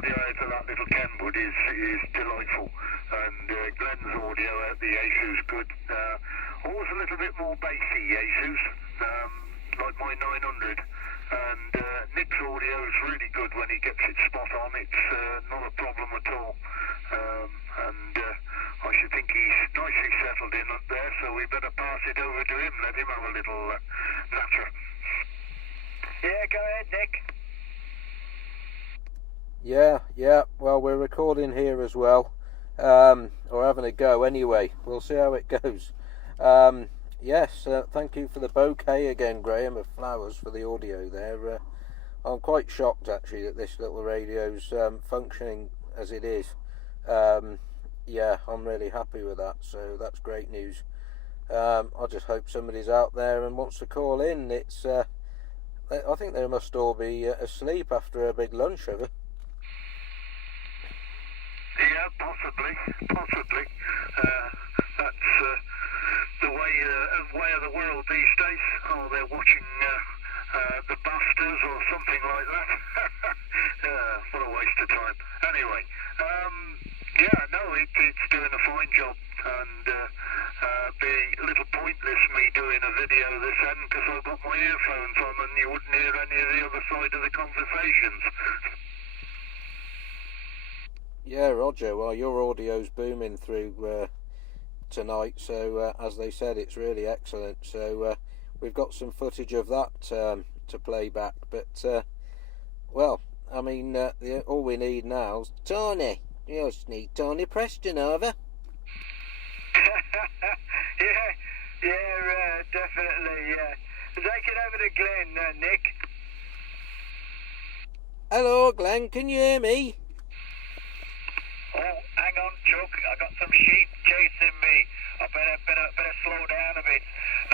audio out of that little Kenwood is delightful, and Glenn's audio out the Yaesu's good. Always a little bit more bassy, Yaesu's, like my 900, and Nick's audio is really good when he gets it spot on. It's not a problem at all, and I should think he's nicely settled in up there, so we better pass it over to him, let him have a little natter. Yeah, go ahead, Nick. Yeah, well, we're recording here as well, or having a go anyway. We'll see how it goes. Yes, thank you for the bouquet again, Graham, of flowers for the audio there. I'm quite shocked actually that this little radio's functioning as it is. Yeah, I'm really happy with that, so that's great news. I just hope somebody's out there and wants to call in. It's I think they must all be asleep after a big lunch, have they? Yeah, possibly. That's the way of the world these days. Oh, they're watching the BAFTAs or something like that. What a waste of time. Anyway, yeah, no, it's doing a fine job, and be a little pointless me doing a video this end because I've got my earphones on and you wouldn't hear any of the other side of the conversations. Yeah, Roger. Well, your audio's booming through tonight, so as they said, it's really excellent. So we've got some footage of that to play back. But well, I mean, all we need now is Tony. You just need Tony Preston over. yeah, definitely. Yeah, take it over to Glenn, Nick. Hello, Glenn. Can you hear me? Oh, hang on, Chuck. I got some sheep chasing me. I better slow down a bit.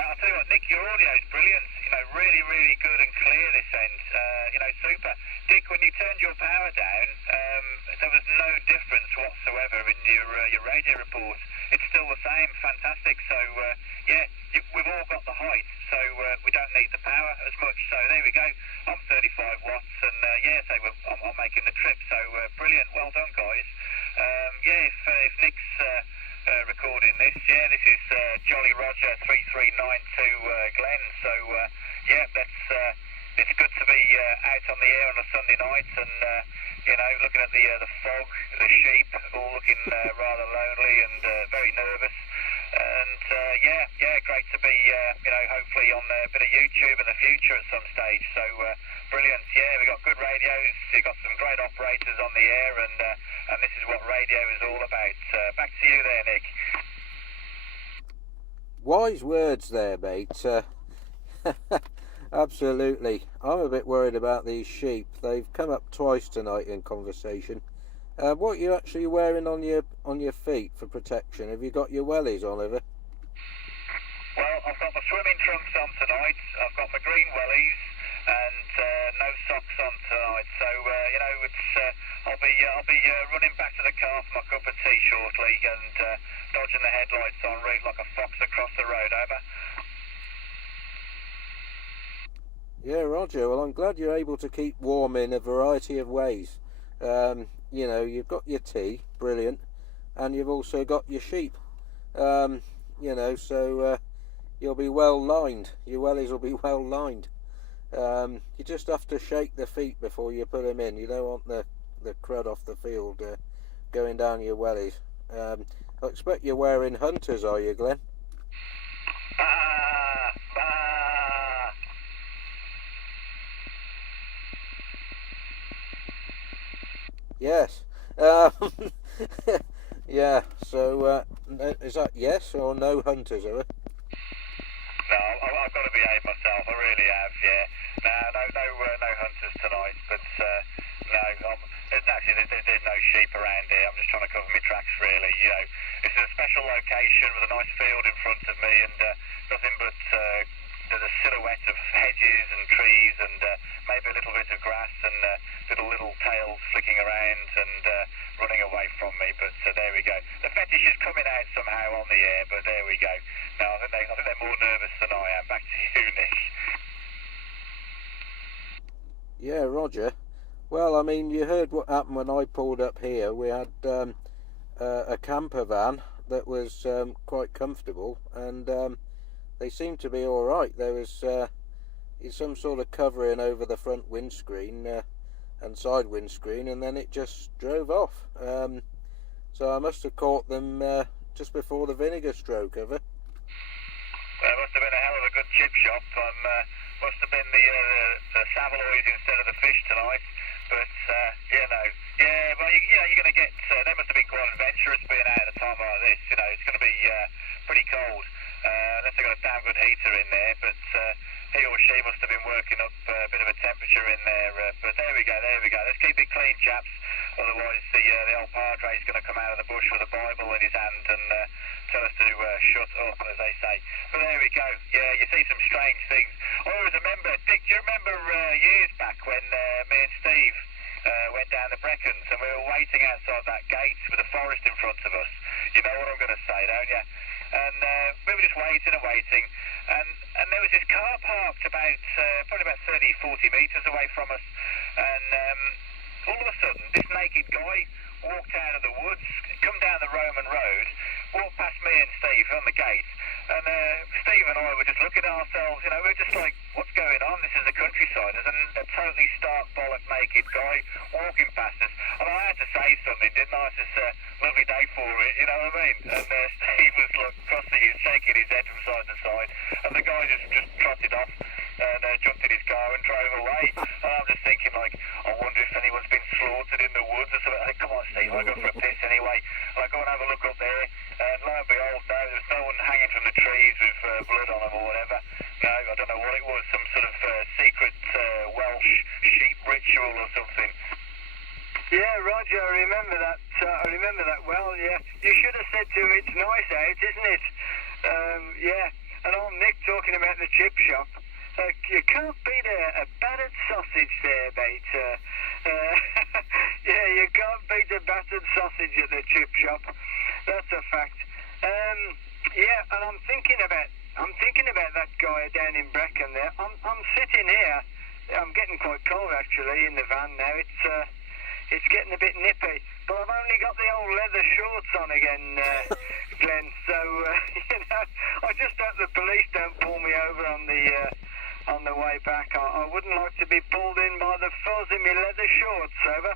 Now, I'll tell you what, Nick, your audio is brilliant. You know, really, really good and clear this end. You know, super. Dick, when you turned your power down, there was no difference whatsoever in your radio report. It's still the same. Fantastic. So, yeah, we've all got the height, so we don't need the power as much. So there we go. I'm 35 watts, and yeah, so I'm making the trip. So brilliant. Well done, guys. Yeah, if Nick's recording this, yeah, this is Jollyroger 3392 Glenn. So yeah, it's good to be out on the air on a Sunday night, and you know, looking at the fog, the sheep, all looking rather lonely and very nervous. And yeah, great to be you know, hopefully on a bit of YouTube in the future at some stage. So brilliant. Yeah, we got good radios. We got some great operators on the air, and this is what radio is all about. Back to you there, Nick. Wise words there, mate. Absolutely. I'm a bit worried about these sheep. They've come up twice tonight in conversation. What are you actually wearing on your feet for protection? Have you got your wellies on, have you? Well, I've got my swimming trunks on tonight. I've got my green wellies and no socks on tonight. So you know, it's I'll be running back to the car for my cup of tea shortly and dodging the headlights en route like a fox across the road. Over. Yeah, Roger. Well, I'm glad you're able to keep warm in a variety of ways. You know, you've got your tea, brilliant, and you've also got your sheep. You know, so you'll be well lined. Your wellies will be well lined. You just have to shake the feet before you put them in. You don't want the crud off the field going down your wellies. I expect you're wearing hunters, are you, Glenn? Yes. Yeah, so is that yes or no hunters, are it? No, I've got to behave myself. I really have, yeah. No hunters tonight, but no, there's no sheep around here. I'm just trying to cover my tracks, really. You know, this is a special location with a nice field in front of me, and nothing but the silhouette of hedges and trees, and maybe a little bit of grass, and little tails flicking around and running away from me. But there we go. The fetish is coming out somehow on the air, but there we go. No, I think they're more nervous than I am. Back to you, Nick. Yeah, Roger. Well, I mean, you heard what happened when I pulled up here. We had a camper van that was quite comfortable, and they seemed to be all right. There was some sort of covering over the front windscreen and side windscreen, and then it just drove off. So I must have caught them just before the vinegar stroke of it. Well, it must have been a hell of a good chip shop. Must have been the Savaloys instead of the fish tonight. But, well, you're going to get, they must have been quite adventurous being out at a time like this. It's going to be pretty cold, unless they've got a damn good heater in there. But he or she must have been working up a bit of a temperature in there. But there we go. Let's keep it clean, chaps. Otherwise, the old Padre's going to come out of the bush with a Bible in his hand and tell us to shut up, as they say. But there we go. Yeah, you see some strange things. I always remember, Dick, do you remember years back when me and Steve went down the Brecons and we were waiting outside that gate with the forest in front of us? You know what I'm going to say, don't you? And we were just waiting, and there was this car parked probably about 30-40 metres away from us, and all of a sudden this naked guy walked out of the woods, come down the Roman road, walked past me and Steve on the gate, and Steve and I were just looking at ourselves, we were just like, what's going on? This is the countryside. There's a totally stark bollock naked guy walking past us. And I had to say something, didn't I? It's a lovely day for it, you know what I mean? And Steve was crossing his, shaking his head from side to side, and the guy just trotted off and jumped in his car and drove away. And I'm just thinking, like, I wonder if anyone's been slaughtered in the woods or something. Come on, Steve, I'll go for a piss anyway. And I go and have a look up there, and lo and behold, no, there's no one hanging from the trees with blood on them or whatever. No, I don't know what it was, some sort of secret Welsh sheep ritual or something. Yeah, Roger, I remember that well, yeah. You should have said to him, it's nice out, isn't it? Yeah, and old Nick talking about the chip shop. You can't beat a battered sausage there, mate. Yeah, you can't beat a battered sausage at the chip shop. That's a fact. Yeah, and I'm thinking about that guy down in Brecon there. I'm sitting here. I'm getting quite cold actually in the van now. It's getting a bit nippy, but I've only got the old leather shorts on again, Glenn. So I just hope the police don't pull me over on the way back. I wouldn't like to be pulled in by the fuzz in my leather shorts. Over.